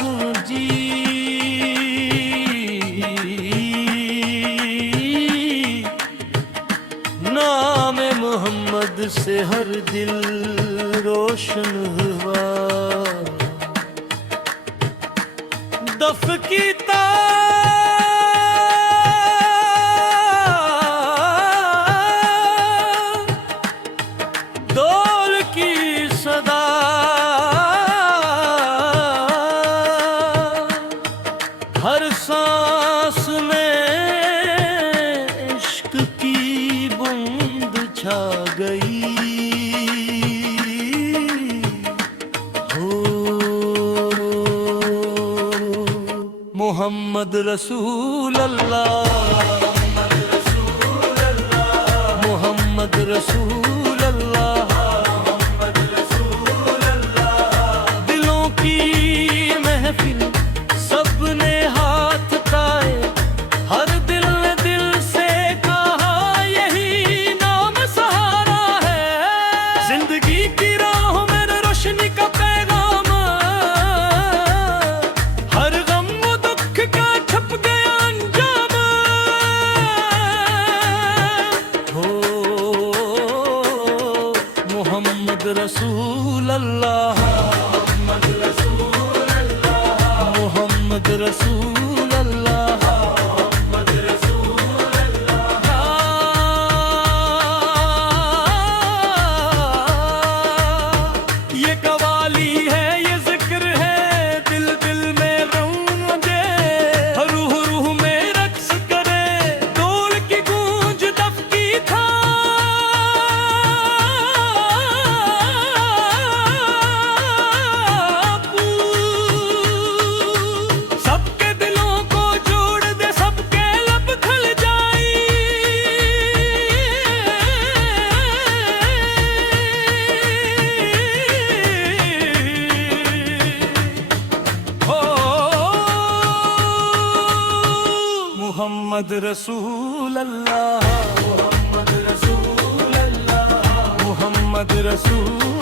गूंजी, नाम मोहम्मद से हर दिल रोशन हुआ। दफ की दौल की सदा, हर सांस में इश्क की बूंद छा गई। हो मोहम्मद रसूल अल्लाह, मोहम्मद रसूल अल्लाह, दिलों की महफिल सबने हाथ ताए, हर दिल ने दिल से कहा यही नाम सहारा है। जिंदगी की राहों में रोशनी का पैगाम, हर गम वो दुख का छप गया अंजाम। हो मोहम्मद रसूल अल्लाह, मोहम्मद रसूल अल्लाह, ये कवाली है, ये जिक्र है, दिल दिल में रंगे, रूह रूह में रक्स करे, डोल की गूंज दफ की था। सबके दिलों को जोड़ दे, सबके लब खल जाई। हो मोहम्मद रसूल अल्लाह, मोहम्मद रसूल अल्लाह, मोहम्मद रसूल